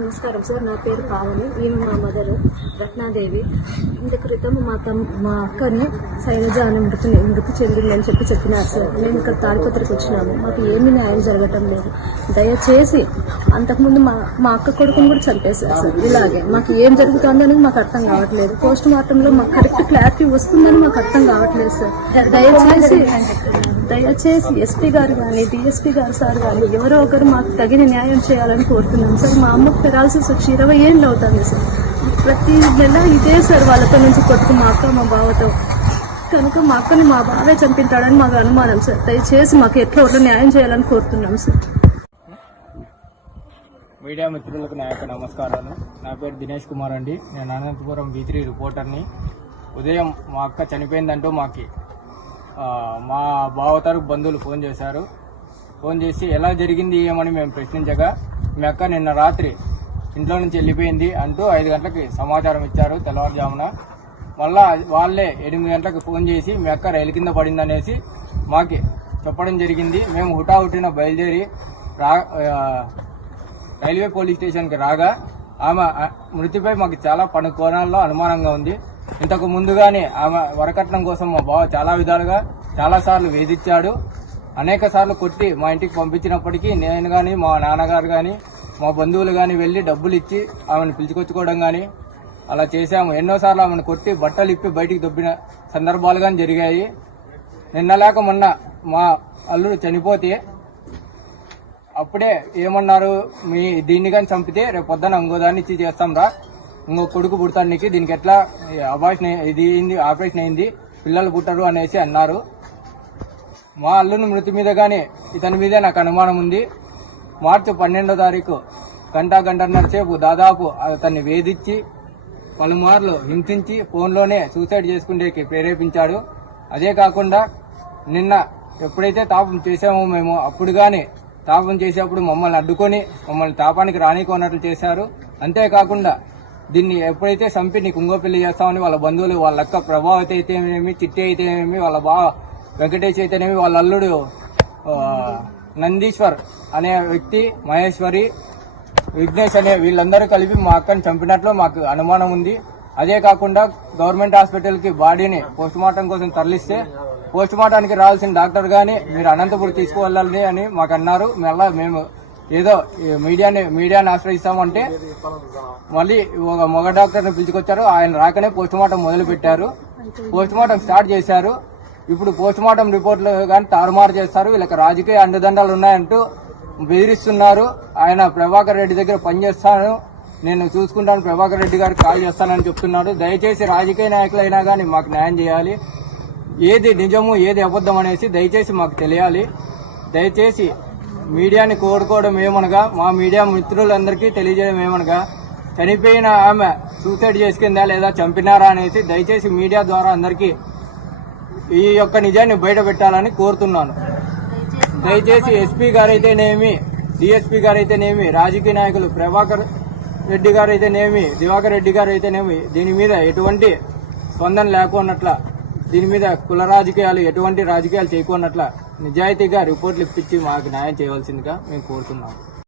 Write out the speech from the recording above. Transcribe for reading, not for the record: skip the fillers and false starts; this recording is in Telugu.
నమస్కారం సార్, నా పేరు పావని. ఈమె మా మదర్ రత్నాదేవి. ఇంత క్రితం మా అక్కని శైలజ అని మృతి చెందింది అని చెప్పినారు సార్. మేము ఇక్కడ తాడిపత్రికి వచ్చినాము. మాకు ఏమీ న్యాయం జరగటం లేదు. దయచేసి అంతకుముందు మా అక్క కొడుకుని కూడా చంపేశారు సార్. ఇలాగే మాకు ఏం జరుగుతుందని మాకు అర్థం కావట్లేదు. పోస్ట్ మార్టంలో మాకు కరెక్ట్ క్లారిటీ వస్తుందని మాకు అర్థం కావట్లేదు సార్. దయచేసి ఎస్పీ గారు కానీ డిఎస్పీ గారు సార్ కానీ ఎవరో ఒకరు మాకు తగిన న్యాయం చేయాలని కోరుతున్నాం సార్. మా అమ్మకు పెరాల్సిస్ వచ్చి 20 ఏళ్ళు అవుతుంది సార్. ప్రతి నెల ఇదే సార్ వాళ్ళతో నుంచి కొట్టుకు మా అక్క మా బావతో. కనుక మా అక్కని మా బావే చంపింటాడని మాకు అనుమానం సార్. దయచేసి మాకు ఎట్లా ఒకటి న్యాయం చేయాలని కోరుతున్నాం సార్. మీడియా మిత్రులకు నా యొక్క నమస్కారాలు. నా పేరు దినేష్ కుమార్ అండి. నేను అనంతపురం V3 రిపోర్టర్ని. ఉదయం మా అక్క చనిపోయిందంటూ మా బావ తరపు బంధువులు ఫోన్ చేశారు. ఫోన్ చేసి ఎలా జరిగింది ఏమని మేము ప్రశ్నించగా మీ అక్క నిన్న రాత్రి ఇంట్లో నుంచి వెళ్ళిపోయింది అంటూ 5 గంటలకి సమాచారం ఇచ్చారు తెల్లవారుజామున. మళ్ళా వాళ్ళే 8 గంటలకు ఫోన్ చేసి మీ అక్క రైలు కింద పడిందనేసి మాకి చెప్పడం జరిగింది. మేము హుటాహుటిన బయలుదేరి రైల్వే పోలీస్ స్టేషన్కి రాగా ఆమె మృతిపై మాకు చాలా పలు కోణాల్లో అనుమానంగా ఉంది. ఇంతకు ముందుగానే ఆమె వరకట్నం కోసం మా బావ చాలా విధాలుగా చాలాసార్లు వేధించాడు. అనేక సార్లు కొట్టి మా ఇంటికి పంపించినప్పటికీ నేను కానీ మా నాన్నగారు కానీ మా బంధువులు కానీ వెళ్ళి డబ్బులు ఇచ్చి ఆమెను పిలుచుకొచ్చుకోవడం కానీ అలా చేశాము. ఎన్నోసార్లు ఆమెను కొట్టి బట్టలు ఇప్పి బయటికి దొబ్బిన సందర్భాలు కానీ జరిగాయి. నిన్న లేక మొన్న మా అల్లుడు చనిపోతే అప్పుడే ఏమన్నారు, దీన్ని కానీ చంపితే రేపు పొద్దున ఇంకోదాన్ని ఇచ్చి చేస్తాం రా, ఇంకో కొడుకు పుడతాడు నీకు, దీనికి ఎట్లా ఆపరేషన్ అయింది, పిల్లలు పుట్టరు అనేసి అన్నారు. మా అల్లుని మృతి మీద కానీ ఇతని మీదే నాకు అనుమానం ఉంది. మార్చి 12వ తారీఖు గంటన్నర సేపు దాదాపు అతన్ని వేధించి పలుమార్లు హింసించి ఫోన్లోనే సూసైడ్ చేసుకునేకి ప్రేరేపించాడు. అదే కాకుండా నిన్న ఎప్పుడైతే తాపం చేశామో మేము అప్పుడు కానీ తాపం చేసేప్పుడు మమ్మల్ని అడ్డుకొని మమ్మల్ని తాపానికి రానికోనట్లు చేశారు. అంతేకాకుండా దీన్ని ఎప్పుడైతే చంపి నీకు ఇంకో పెళ్లి చేస్తామని వాళ్ళ బంధువులు, వాళ్ళ అక్క ప్రభావతి అయితేనేమి, చిట్టి అయితేనేమి, వాళ్ళ బావ వెంకటేష్ అయితేనేమి, వాళ్ళ అల్లుడు నందీశ్వర్ అనే వ్యక్తి, మహేశ్వరి, విఘ్నేష్ అనే వీళ్ళందరూ కలిపి మా అక్కని చంపినట్లు మాకు అనుమానం ఉంది. అదే కాకుండా గవర్నమెంట్ హాస్పిటల్కి బాడీని పోస్టుమార్టం కోసం తరలిస్తే పోస్టుమార్టానికి రావాల్సిన డాక్టర్ గాని మీరు అనంతపురం తీసుకువెళ్ళాలి అని మాకు అన్నారు. మళ్ళా మేము ఏదో మీడియాని ఆశ్రయిస్తామంటే మళ్ళీ ఒక మగ డాక్టర్ని పిలుచుకొచ్చారు. ఆయన రాకనే పోస్టుమార్టం మొదలు పెట్టారు. పోస్టుమార్టం స్టార్ట్ చేశారు. ఇప్పుడు పోస్టుమార్టం రిపోర్ట్లు కానీ తారుమారు చేస్తారు. వీళ్ళకి రాజకీయ అండదండాలు ఉన్నాయంటూ బెదిరిస్తున్నారు. ఆయన ప్రభాకర్ రెడ్డి దగ్గర పనిచేస్తాను, నేను చూసుకుంటాను, ప్రభాకర్ రెడ్డి గారికి కాల్ చేస్తానని చెప్తున్నాడు. దయచేసి రాజకీయ నాయకులైనా కానీ మాకు న్యాయం చేయాలి. ఏది నిజము ఏది అబద్ధం అనేసి దయచేసి మాకు తెలియాలి. దయచేసి మీడియాని కోరుకోవడం ఏమనగా, మా మీడియా మిత్రులందరికీ తెలియజేయడం ఏమనగా, చనిపోయిన ఆమె సూసైడ్ చేసుకుందా లేదా చంపినారా అనేసి దయచేసి మీడియా ద్వారా అందరికీ ఈ యొక్క నిజాన్ని బయట పెట్టాలని కోరుతున్నాను. దయచేసి ఎస్పీ గారైతేనేమి, డిఎస్పీ గారైతేనేమి, రాజకీయ నాయకులు ప్రభాకర్ రెడ్డి గారైతేనేమి, దివాకర్ రెడ్డి గారు అయితేనేమి దీని మీద ఎటువంటి స్పందన లేకున్నట్ల, దీని మీద కుల రాజకీయాలు ఎటువంటి రాజకీయాలు చేయకున్నట్ల నిజాయితీగా రిపోర్ట్లు ఇప్పించి మాకు న్యాయం చేయవలసిందిగా మేము కోరుతున్నాము.